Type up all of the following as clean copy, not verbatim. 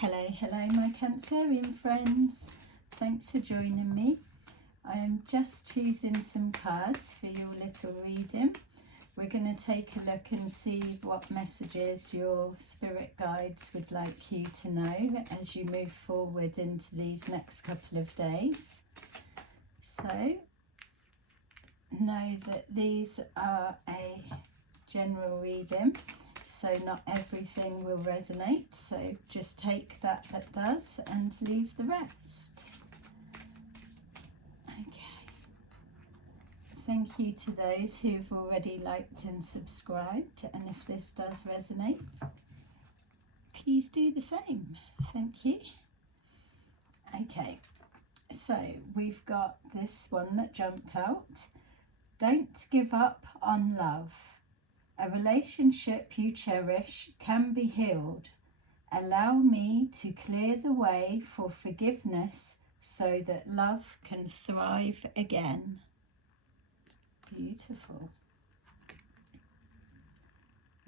Hello my Cancerian friends. Thanks for joining me. I am just choosing some cards for your little reading. We're going to take a look and see what messages your spirit guides would like you to know as you move forward into these next couple of days. So know that these are a general reading, so not everything will resonate, so just take that does and leave the rest. Okay, thank you to those who've already liked and subscribed, and if this does resonate, please do the same. Thank you. Okay, so we've got this one that jumped out. Don't give up on love. A relationship you cherish can be healed. Allow me to clear the way for forgiveness so that love can thrive again. Beautiful.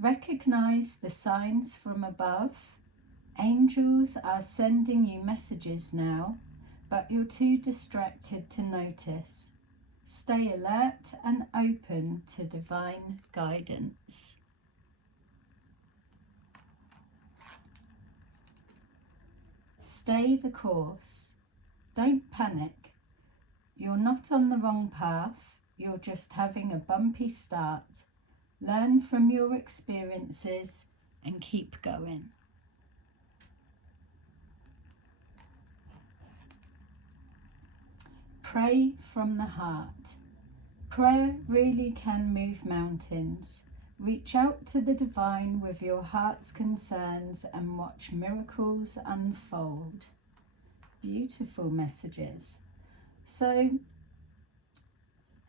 Recognize the signs from above. Angels are sending you messages now, but you're too distracted to notice. Stay alert and open to divine guidance. Stay the course. Don't panic. You're not on the wrong path. You're just having a bumpy start. Learn from your experiences and keep going. Pray from the heart. Prayer really can move mountains. Reach out to the divine with your heart's concerns and watch miracles unfold. Beautiful messages. So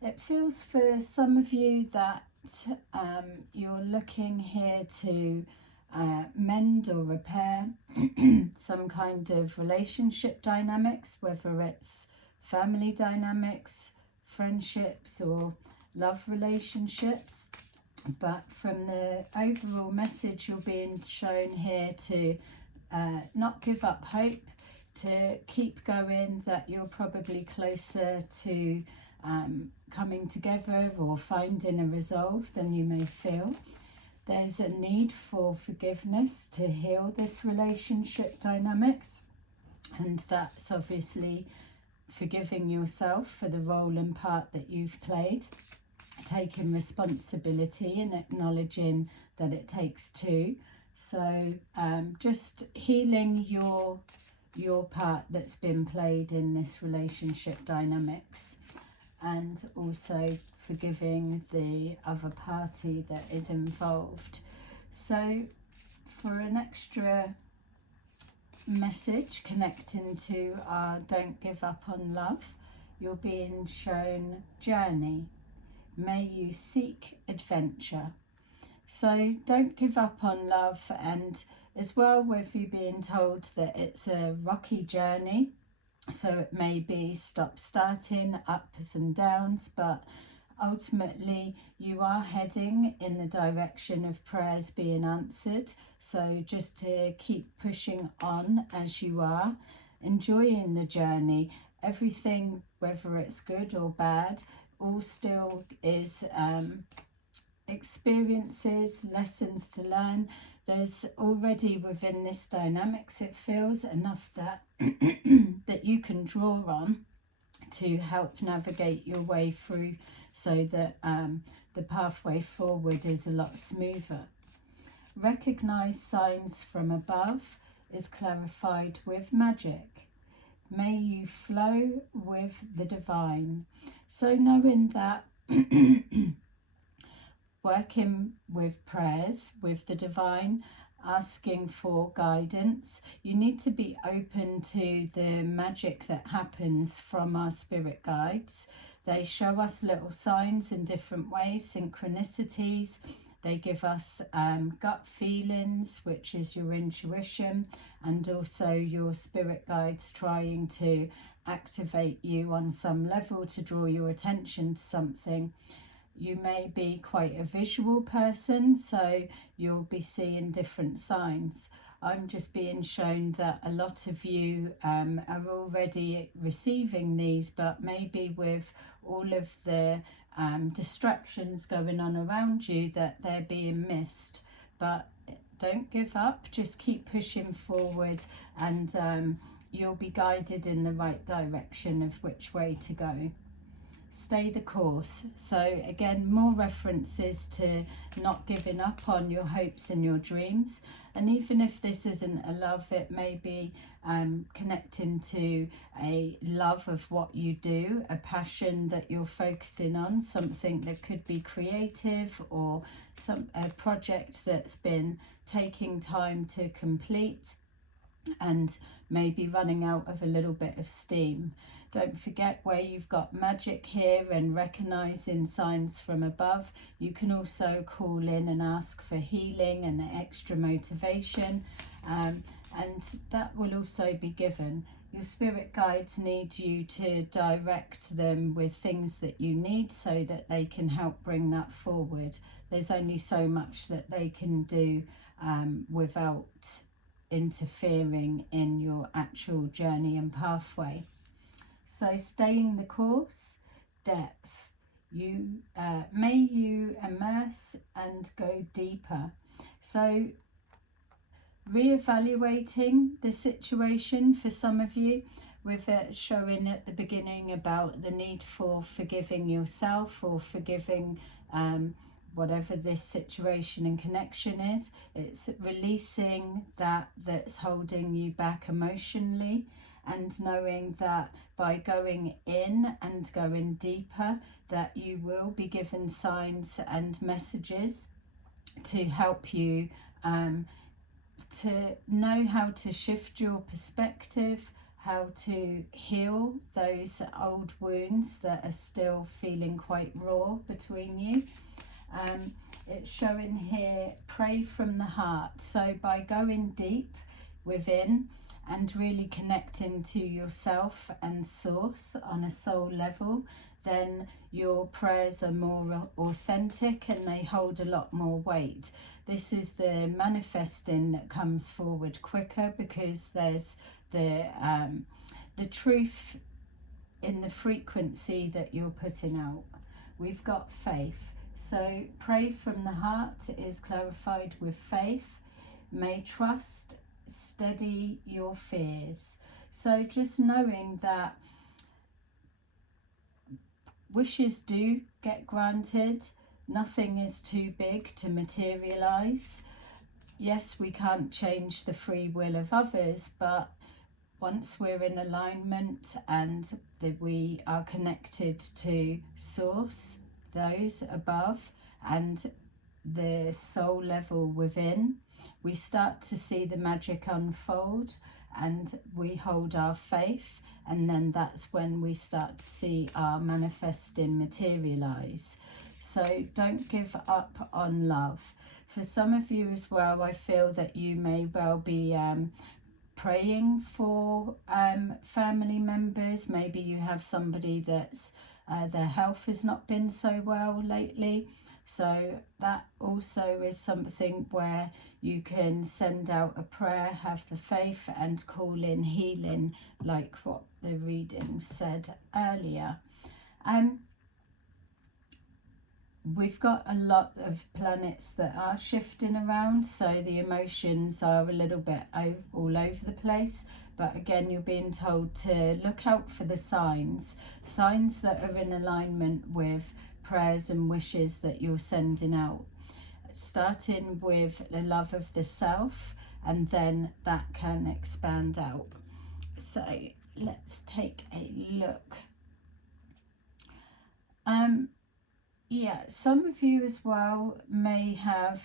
it feels for some of you that you're looking here to mend or repair some kind of relationship dynamics, whether it's family dynamics, friendships or love relationships. But from the overall message, you're being shown here to not give up hope, to keep going, that you're probably closer to coming together or finding a resolve than you may feel. There's a need for forgiveness to heal this relationship dynamics, and that's obviously forgiving yourself for the role and part that you've played, taking responsibility and acknowledging that it takes two. So just healing your part that's been played in this relationship dynamics, and also forgiving the other party that is involved. So for an extra message connecting to our don't give up on love, you're being shown journey. May you seek adventure. So don't give up on love, and as well with you being told that it's a rocky journey, so it may be stop-starting, ups and downs, but ultimately you are heading in the direction of prayers being answered. So just to keep pushing on as you are, enjoying the journey. Everything, whether it's good or bad, all still is experiences, lessons to learn. There's already within this dynamics, it feels, enough that that you can draw on to help navigate your way through, so that the pathway forward is a lot smoother. Recognize signs from above is clarified with magic. May you flow with the divine. So knowing that working with prayers with the divine, asking for guidance, you need to be open to the magic that happens from our spirit guides. They show us little signs in different ways, synchronicities. They give us gut feelings, which is your intuition, and also your spirit guides trying to activate you on some level to draw your attention to something. You may be quite a visual person, so you'll be seeing different signs. I'm just being shown that a lot of you are already receiving these, but maybe with all of the distractions going on around you, that they're being missed. But don't give up, just keep pushing forward, and you'll be guided in the right direction of which way to go. Stay the course. So again, more references to not giving up on your hopes and your dreams. And even if this isn't a love, it may be connecting to a love of what you do, a passion that you're focusing on, something that could be creative, or a project that's been taking time to complete and maybe running out of a little bit of steam. Don't forget, where you've got magic here and recognizing signs from above, you can also call in and ask for healing and extra motivation, and that will also be given. Your spirit guides need you to direct them with things that you need so that they can help bring that forward. There's only so much that they can do without interfering in your actual journey and pathway. So staying the course, depth. May you immerse and go deeper. So reevaluating the situation for some of you, with it showing at the beginning about the need for forgiving yourself or forgiving whatever this situation and connection is. It's releasing that's holding you back emotionally, and knowing that by going in and going deeper, that you will be given signs and messages to help you to know how to shift your perspective, how to heal those old wounds that are still feeling quite raw between you. It's showing here, pray from the heart. So by going deep within and really connecting to yourself and source on a soul level, then your prayers are more authentic and they hold a lot more weight. This is the manifesting that comes forward quicker, because there's the truth in the frequency that you're putting out. We've got faith. So pray from the heart is clarified with faith. May trust steady your fears. So just knowing that wishes do get granted. Nothing is too big to materialize. Yes, we can't change the free will of others, but once we're in alignment and that we are connected to source, those above, and the soul level within, we start to see the magic unfold, and we hold our faith, and then that's when we start to see our manifesting materialize. So don't give up on love. For some of you as well, I feel that you may well be praying for family members. Maybe you have somebody that's their health has not been so well lately. So that also is something where you can send out a prayer, have the faith, and call in healing, like what the reading said earlier. We've got a lot of planets that are shifting around, so the emotions are a little bit all over the place. But again, you're being told to look out for the signs that are in alignment with prayers and wishes that you're sending out. Starting with the love of the self, and then that can expand out. So let's take a look. Yeah, some of you as well may have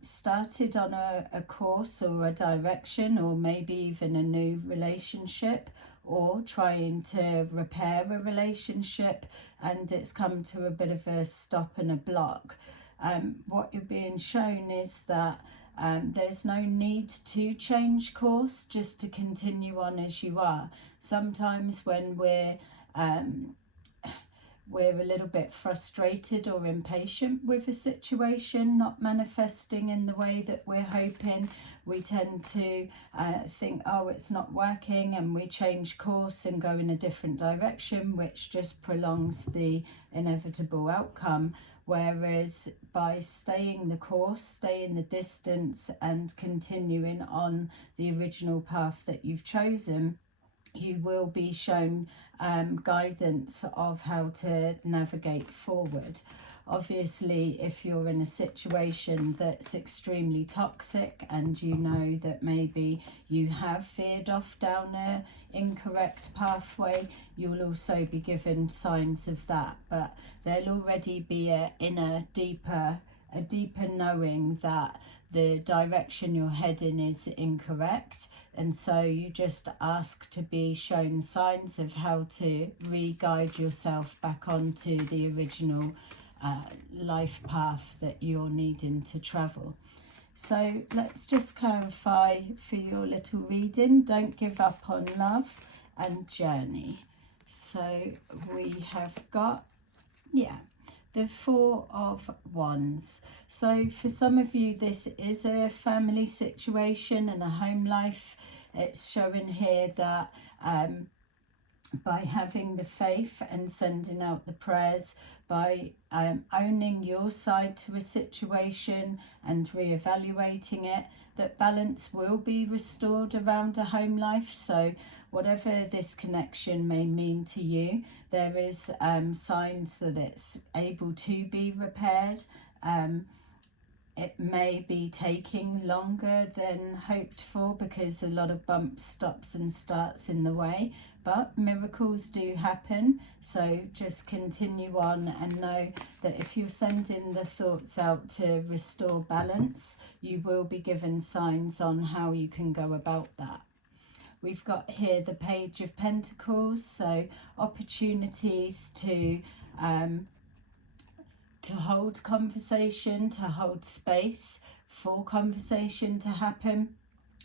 started on a course or a direction, or maybe even a new relationship, or trying to repair a relationship, and it's come to a bit of a stop and a block. What you're being shown is that there's no need to change course, just to continue on as you are. Sometimes when we're a little bit frustrated or impatient with a situation not manifesting in the way that we're hoping, we tend to think, oh, it's not working, and we change course and go in a different direction, which just prolongs the inevitable outcome. Whereas by staying the course, staying the distance, and continuing on the original path that you've chosen, you will be shown guidance of how to navigate forward. Obviously, if you're in a situation that's extremely toxic and you know that maybe you have veered off down an incorrect pathway, you'll also be given signs of that. But there'll already be a deeper knowing that the direction you're heading is incorrect, and so you just ask to be shown signs of how to re-guide yourself back onto the original life path that you're needing to travel. So let's just clarify for your little reading: don't give up on love and journey. So we have got, the Four of Wands. So for some of you, this is a family situation and a home life. It's showing here that by having the faith and sending out the prayers, by owning your side to a situation and reevaluating it, that balance will be restored around a home life. So whatever this connection may mean to you, there is signs that it's able to be repaired. It may be taking longer than hoped for because a lot of bumps, stops and starts in the way, but miracles do happen. So just continue on and know that if you're sending the thoughts out to restore balance, you will be given signs on how you can go about that. We've got here the Page of Pentacles, so opportunities to hold conversation, to hold space for conversation to happen,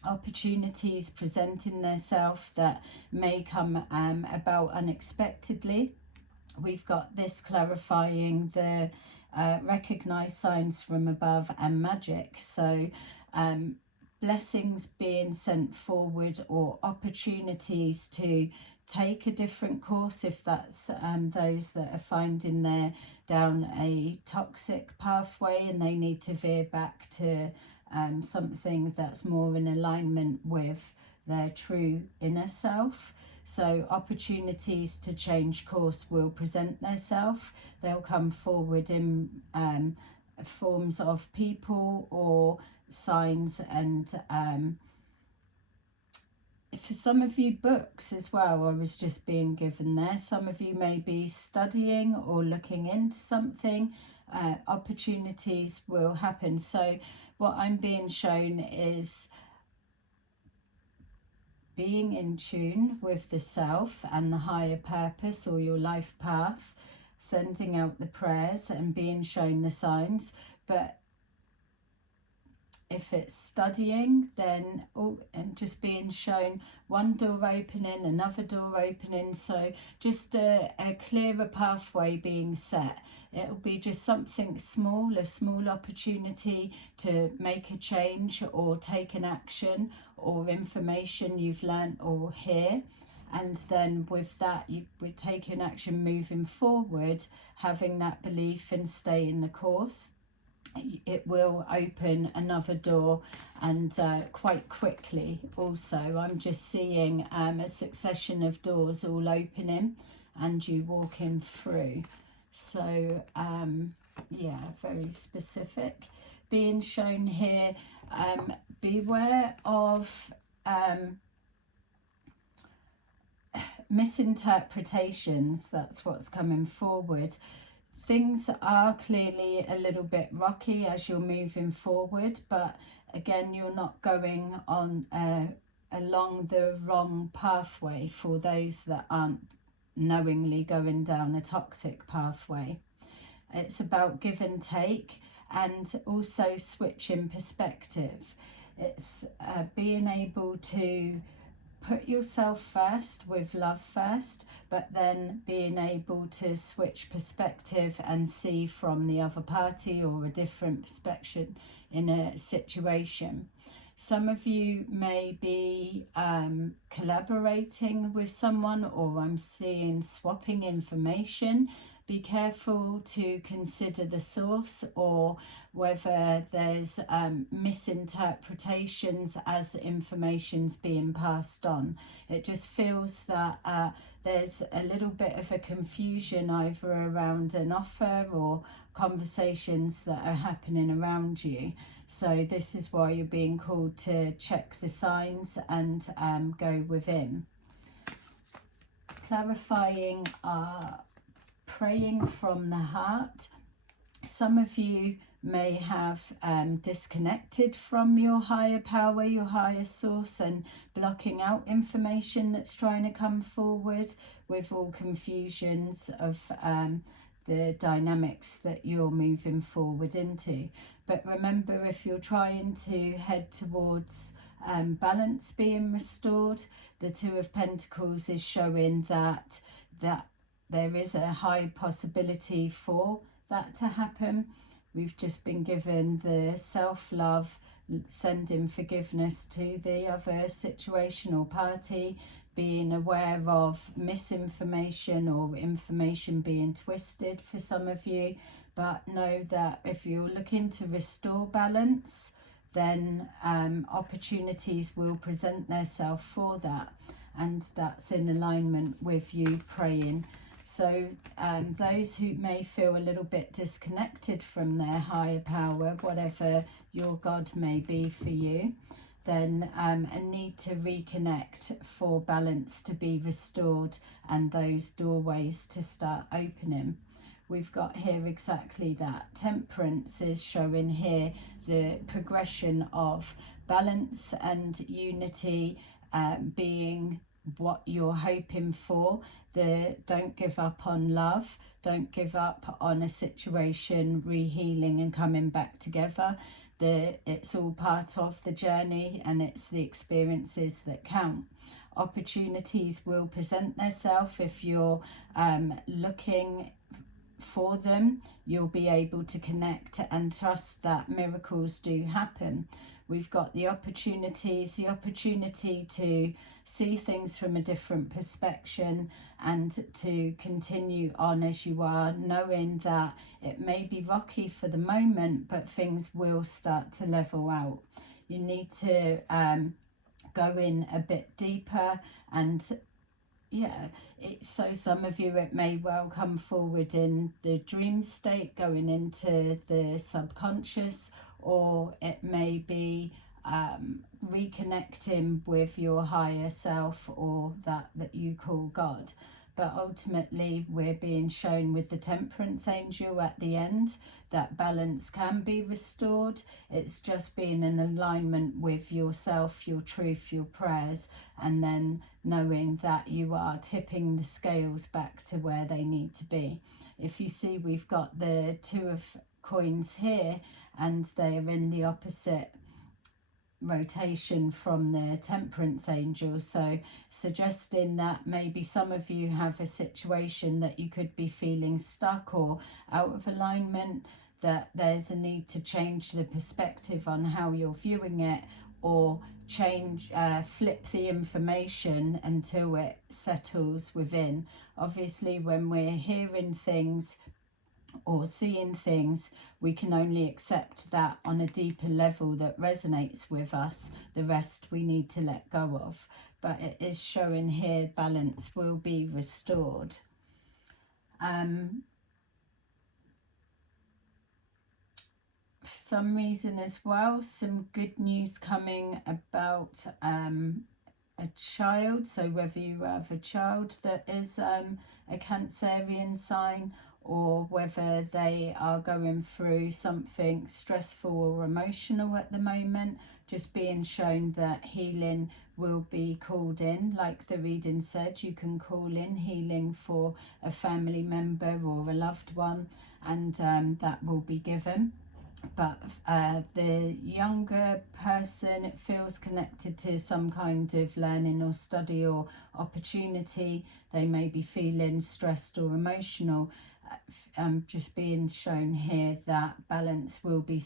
opportunities presenting themselves that may come about unexpectedly. We've got this clarifying the recognized signs from above and magic. So blessings being sent forward, or opportunities to take a different course if that's those that are finding they're down a toxic pathway and they need to veer back to something that's more in alignment with their true inner self. So opportunities to change course will present themselves. They'll come forward in forms of people or signs, and for some of you, books as well. I was just being given there. Some of you may be studying or looking into something. Opportunities will happen. So what I'm being shown is being in tune with the self and the higher purpose or your life path, sending out the prayers and being shown the signs. But if it's studying, then and just being shown one door opening, another door opening. So just a clearer pathway being set. It'll be just something small, a small opportunity to make a change or take an action, or information you've learnt or hear. And then with that, you would take an action moving forward, having that belief and stay in the course. It will open another door, and quite quickly also. I'm just seeing a succession of doors all opening and you walking through. So yeah, very specific. Being shown here, beware of misinterpretations. That's what's coming forward. Things are clearly a little bit rocky as you're moving forward, but again, you're not going on along the wrong pathway for those that aren't knowingly going down a toxic pathway. It's about give and take, and also switching perspective. It's being able to put yourself first with love first, but then being able to switch perspective and see from the other party or a different perspective in a situation. Some of you may be collaborating with someone, or I'm seeing swapping information. Be careful to consider the source, or whether there's misinterpretations as information's being passed on. It just feels that there's a little bit of a confusion either around an offer or conversations that are happening around you. So this is why you're being called to check the signs and go within. Clarifying praying from the heart. Some of you may have disconnected from your higher power, your higher source, and blocking out information that's trying to come forward, with all confusions of the dynamics that you're moving forward into. But remember, if you're trying to head towards balance being restored, the Two of Pentacles is showing that there is a high possibility for that to happen. We've just been given the self-love, sending forgiveness to the other situation or party, being aware of misinformation or information being twisted for some of you. But know that if you're looking to restore balance, then opportunities will present themselves for that, and that's in alignment with you praying. So those who may feel a little bit disconnected from their higher power, whatever your God may be for you, then a need to reconnect for balance to be restored and those doorways to start opening. We've got here exactly that. Temperance is showing here the progression of balance and unity being what you're hoping for. Don't give up on love, don't give up on a situation rehealing and coming back together. It's all part of the journey, and it's the experiences that count. Opportunities will present themselves. If you're looking for them, you'll be able to connect and trust that miracles do happen. We've got the opportunity to see things from a different perspective and to continue on as you are, knowing that it may be rocky for the moment, but things will start to level out. You need to go in a bit deeper, and so some of you, it may well come forward in the dream state, going into the subconscious, or it may be reconnecting with your higher self, or that you call God. But ultimately, we're being shown with the Temperance Angel at the end that balance can be restored. It's just being in alignment with yourself, your truth, your prayers, and then knowing that you are tipping the scales back to where they need to be. If you see, we've got the Two of Coins here, and they are in the opposite rotation from the Temperance Angel, so suggesting that maybe some of you have a situation that you could be feeling stuck or out of alignment, that there's a need to change the perspective on how you're viewing it, or flip the information until it settles within. Obviously, when we're hearing things or seeing things, we can only accept that on a deeper level that resonates with us. The rest we need to let go of. But it is showing here balance will be restored. For some reason as well, some good news coming about a child. So whether you have a child that is a Cancerian sign, or whether they are going through something stressful or emotional at the moment, just being shown that healing will be called in. Like the reading said, you can call in healing for a family member or a loved one, and that will be given. But the younger person, it feels connected to some kind of learning or study or opportunity. They may be feeling stressed or emotional. just being shown here that balance will be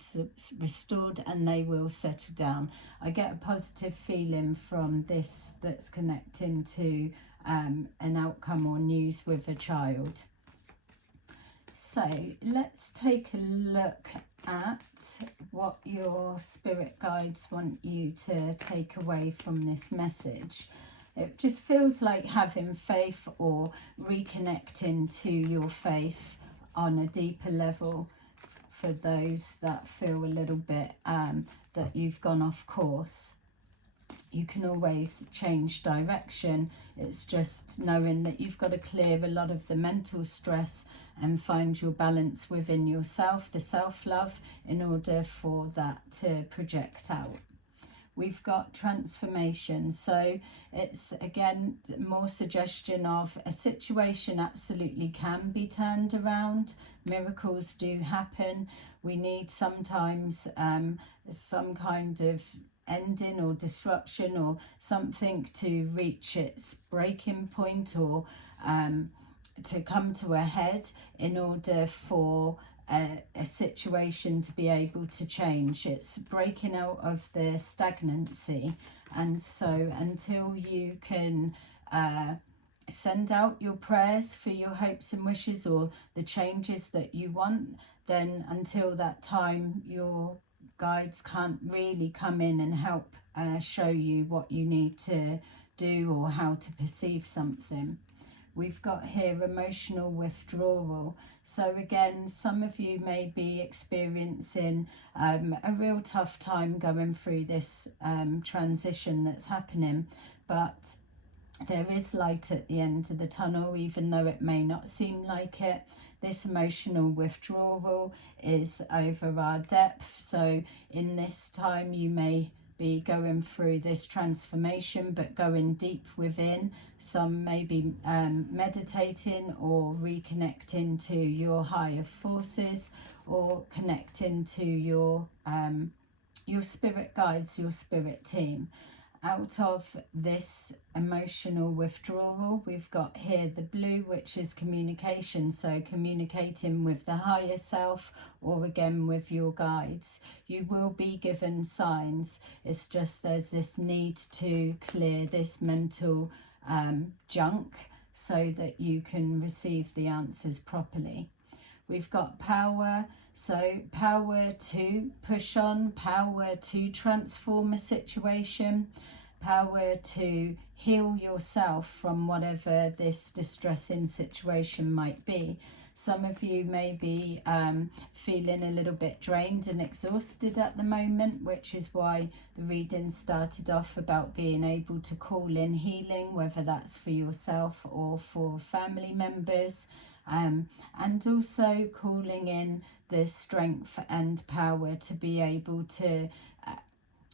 restored and they will settle down. I get a positive feeling from this that's connecting to an outcome or news with a child. So let's take a look at what your spirit guides want you to take away from this message. It just feels like having faith or reconnecting to your faith on a deeper level for those that feel a little bit that you've gone off course. You can always change direction. It's just knowing that you've got to clear a lot of the mental stress and find your balance within yourself, the self-love, in order for that to project out. We've got transformation, so it's again more suggestion of a situation absolutely can be turned around. Miracles do happen. We need sometimes some kind of ending or disruption or something to reach its breaking point or to come to a head in order for a situation to be able to change. It's breaking out of the stagnancy, and so until you can send out your prayers for your hopes and wishes or the changes that you want, then until that time your guides can't really come in and help show you what you need to do or how to perceive something. We've got here emotional withdrawal. So again, some of you may be experiencing a real tough time going through this transition that's happening, but there is light at the end of the tunnel, even though it may not seem like it. This emotional withdrawal is over our depth. So in this time you may be going through this transformation but going deep within. Some may be meditating or reconnecting to your higher forces or connecting to your spirit guides, your spirit team. Out of this emotional withdrawal, we've got here the blue, which is communication, so communicating with the higher self or again with your guides. You will be given signs. It's just there's this need to clear this mental junk so that you can receive the answers properly. We've got power, so power to push on, power to transform a situation, power to heal yourself from whatever this distressing situation might be. Some of you may be feeling a little bit drained and exhausted at the moment, which is why the reading started off about being able to call in healing, whether that's for yourself or for family members. And also calling in the strength and power to be able to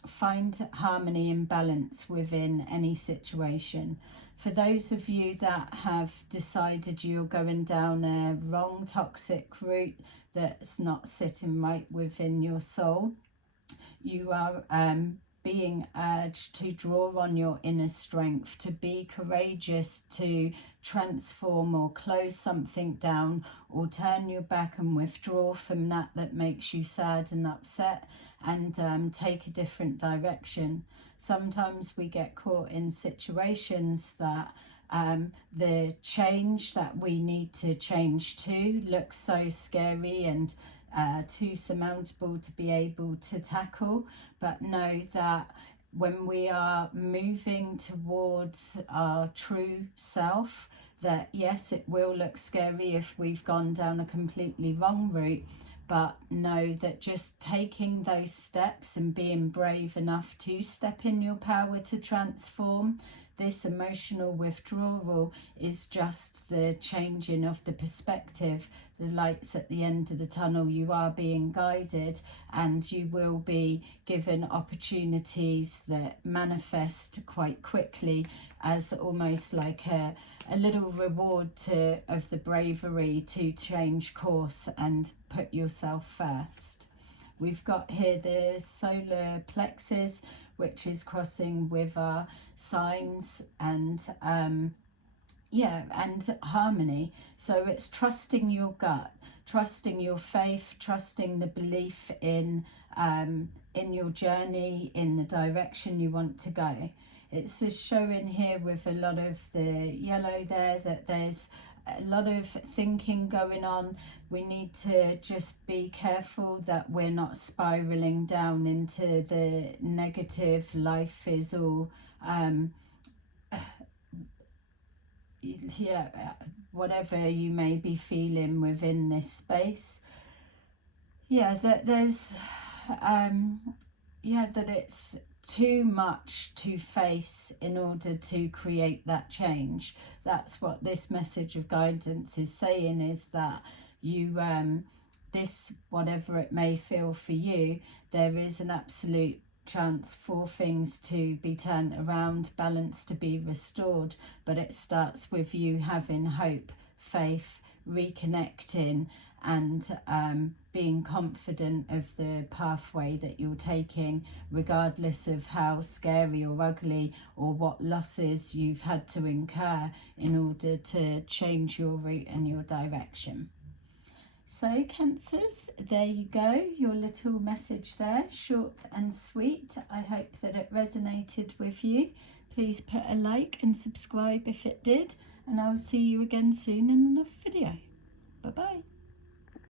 find harmony and balance within any situation. For those of you that have decided you're going down a wrong toxic route that's not sitting right within your soul, you are being urged to draw on your inner strength, to be courageous, to transform or close something down or turn your back and withdraw from that makes you sad and upset, and take a different direction. Sometimes we get caught in situations that the change that we need to change to looks so scary and too surmountable to be able to tackle, but know that when we are moving towards our true self, that yes, it will look scary if we've gone down a completely wrong route, but know that just taking those steps and being brave enough to step in your power to transform, this emotional withdrawal is just the changing of the perspective. The light's at the end of the tunnel. You are being guided and you will be given opportunities that manifest quite quickly as almost like a little reward of the bravery to change course and put yourself first. We've got here the solar plexus, which is crossing with our signs and yeah, and harmony. So it's trusting your gut, trusting your faith, trusting the belief in your journey, in the direction you want to go. It's just showing here with a lot of the yellow there that there's a lot of thinking going on. We need to just be careful that we're not spiraling down into the negative. Life is all yeah, whatever you may be feeling within this space. Yeah, that there's yeah, that it's too much to face in order to create that change. That's what this message of guidance is saying, is that you this, whatever it may feel for you, there is an absolute chance for things to be turned around, balance to be restored, but it starts with you having hope, faith, reconnecting, and being confident of the pathway that you're taking, regardless of how scary or ugly or what losses you've had to incur in order to change your route and your direction. So Cancers, there you go, your little message there, short and sweet. I hope that it resonated with you. Please put a like and subscribe if it did, and I'll see you again soon in another video. Bye bye.